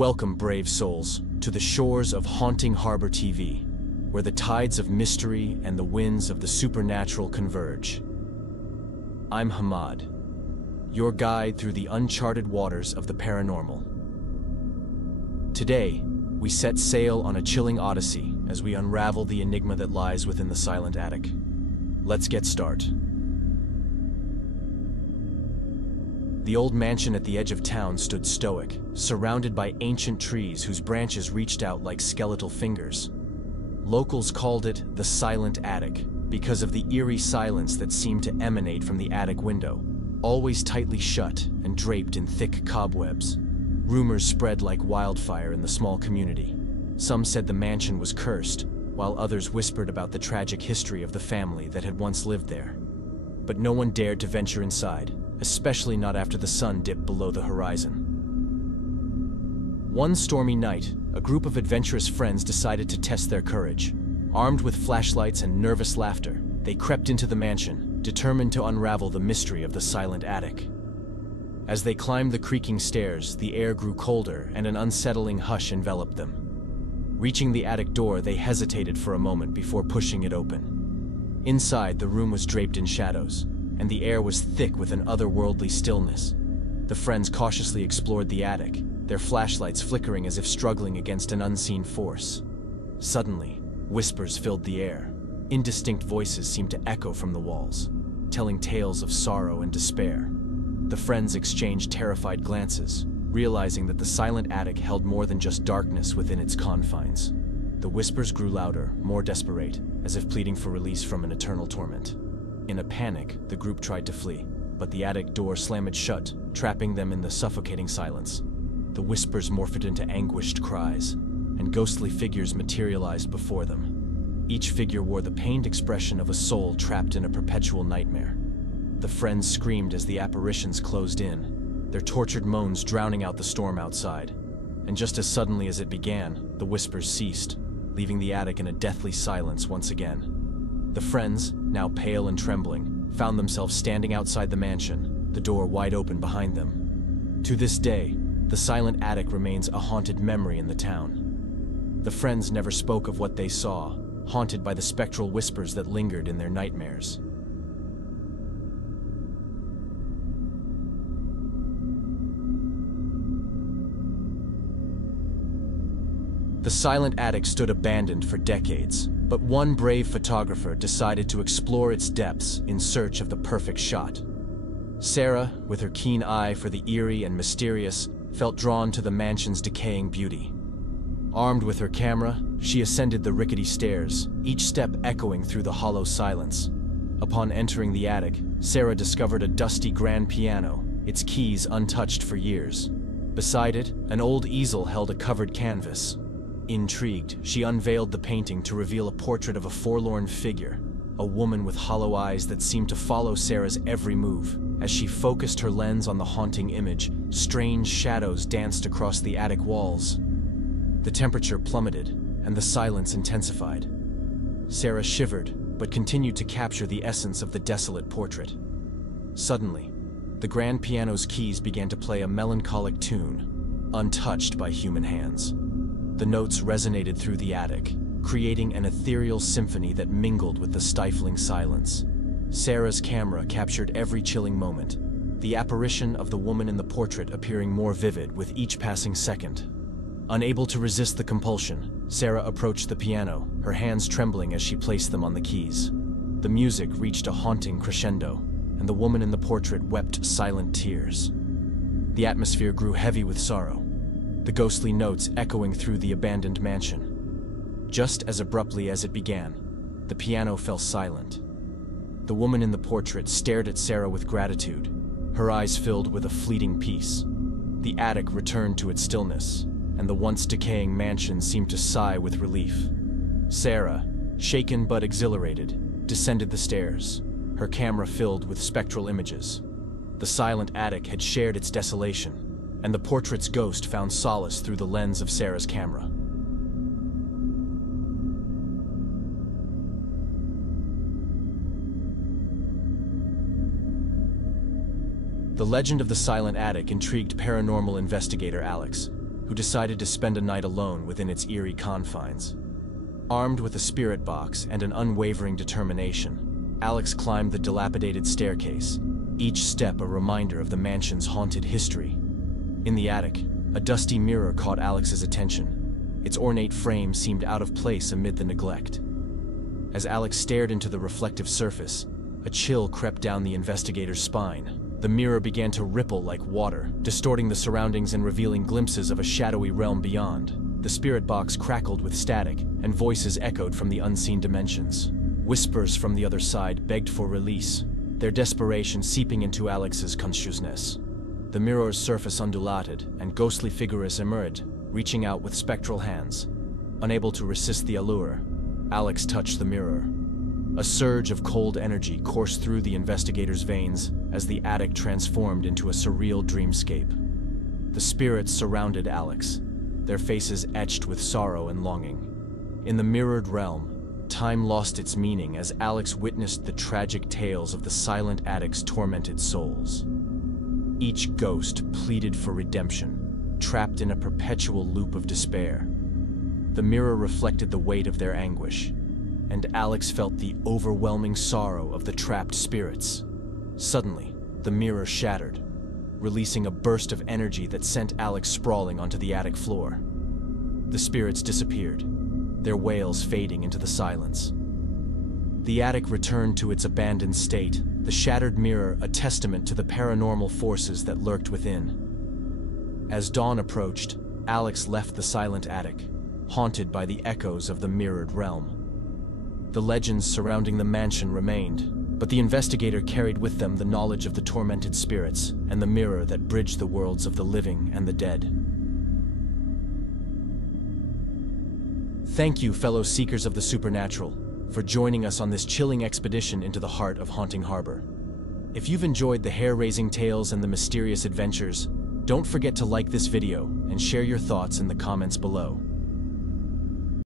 Welcome, brave souls, to the shores of Haunting Harbor TV, where the tides of mystery and the winds of the supernatural converge. I'm Hamad, your guide through the uncharted waters of the paranormal. Today, we set sail on a chilling odyssey as we unravel the enigma that lies within the silent attic. Let's get started. The old mansion at the edge of town stood stoic, surrounded by ancient trees whose branches reached out like skeletal fingers. Locals called it the Silent Attic because of the eerie silence that seemed to emanate from the attic window, always tightly shut and draped in thick cobwebs. Rumors spread like wildfire in the small community. Some said the mansion was cursed, while others whispered about the tragic history of the family that had once lived there. But no one dared to venture inside, especially not after the sun dipped below the horizon. One stormy night, a group of adventurous friends decided to test their courage. Armed with flashlights and nervous laughter, they crept into the mansion, determined to unravel the mystery of the silent attic. As they climbed the creaking stairs, the air grew colder and an unsettling hush enveloped them. Reaching the attic door, they hesitated for a moment before pushing it open. Inside, the room was draped in shadows, and the air was thick with an otherworldly stillness. The friends cautiously explored the attic, their flashlights flickering as if struggling against an unseen force. Suddenly, whispers filled the air. Indistinct voices seemed to echo from the walls, telling tales of sorrow and despair. The friends exchanged terrified glances, realizing that the silent attic held more than just darkness within its confines. The whispers grew louder, more desperate, as if pleading for release from an eternal torment. In a panic, the group tried to flee, but the attic door slammed shut, trapping them in the suffocating silence. The whispers morphed into anguished cries, and ghostly figures materialized before them. Each figure wore the pained expression of a soul trapped in a perpetual nightmare. The friends screamed as the apparitions closed in, their tortured moans drowning out the storm outside. And just as suddenly as it began, the whispers ceased, leaving the attic in a deathly silence once again. The friends, now pale and trembling, found themselves standing outside the mansion, the door wide open behind them. To this day, the silent attic remains a haunted memory in the town. The friends never spoke of what they saw, haunted by the spectral whispers that lingered in their nightmares. The silent attic stood abandoned for decades, but one brave photographer decided to explore its depths in search of the perfect shot. Sarah, with her keen eye for the eerie and mysterious, felt drawn to the mansion's decaying beauty. Armed with her camera, she ascended the rickety stairs, each step echoing through the hollow silence. Upon entering the attic, Sarah discovered a dusty grand piano, its keys untouched for years. Beside it, an old easel held a covered canvas. Intrigued, she unveiled the painting to reveal a portrait of a forlorn figure, a woman with hollow eyes that seemed to follow Sarah's every move. As she focused her lens on the haunting image, strange shadows danced across the attic walls. The temperature plummeted, and the silence intensified. Sarah shivered, but continued to capture the essence of the desolate portrait. Suddenly, the grand piano's keys began to play a melancholic tune, untouched by human hands. The notes resonated through the attic, creating an ethereal symphony that mingled with the stifling silence. Sarah's camera captured every chilling moment, the apparition of the woman in the portrait appearing more vivid with each passing second. Unable to resist the compulsion, Sarah approached the piano, her hands trembling as she placed them on the keys. The music reached a haunting crescendo, and the woman in the portrait wept silent tears. The atmosphere grew heavy with sorrow, the ghostly notes echoing through the abandoned mansion. Just as abruptly as it began, the piano fell silent. The woman in the portrait stared at Sarah with gratitude, her eyes filled with a fleeting peace. The attic returned to its stillness, and the once decaying mansion seemed to sigh with relief. Sarah, shaken but exhilarated, descended the stairs, her camera filled with spectral images. The silent attic had shared its desolation, and the portrait's ghost found solace through the lens of Sarah's camera. The legend of the silent attic intrigued paranormal investigator Alex, who decided to spend a night alone within its eerie confines. Armed with a spirit box and an unwavering determination, Alex climbed the dilapidated staircase, each step a reminder of the mansion's haunted history. In the attic, a dusty mirror caught Alex's attention. Its ornate frame seemed out of place amid the neglect. As Alex stared into the reflective surface, a chill crept down the investigator's spine. The mirror began to ripple like water, distorting the surroundings and revealing glimpses of a shadowy realm beyond. The spirit box crackled with static, and voices echoed from the unseen dimensions. Whispers from the other side begged for release, their desperation seeping into Alex's consciousness. The mirror's surface undulated, and ghostly figures emerged, reaching out with spectral hands. Unable to resist the allure, Alex touched the mirror. A surge of cold energy coursed through the investigator's veins as the attic transformed into a surreal dreamscape. The spirits surrounded Alex, their faces etched with sorrow and longing. In the mirrored realm, time lost its meaning as Alex witnessed the tragic tales of the silent attic's tormented souls. Each ghost pleaded for redemption, trapped in a perpetual loop of despair. The mirror reflected the weight of their anguish, and Alex felt the overwhelming sorrow of the trapped spirits. Suddenly, the mirror shattered, releasing a burst of energy that sent Alex sprawling onto the attic floor. The spirits disappeared, their wails fading into the silence. The attic returned to its abandoned state, the shattered mirror a testament to the paranormal forces that lurked within. As dawn approached, Alex left the silent attic, haunted by the echoes of the mirrored realm. The legends surrounding the mansion remained, but the investigator carried with them the knowledge of the tormented spirits and the mirror that bridged the worlds of the living and the dead. Thank you, fellow seekers of the supernatural, for joining us on this chilling expedition into the heart of Haunting Harbor. If you've enjoyed the hair-raising tales and the mysterious adventures, don't forget to like this video and share your thoughts in the comments below.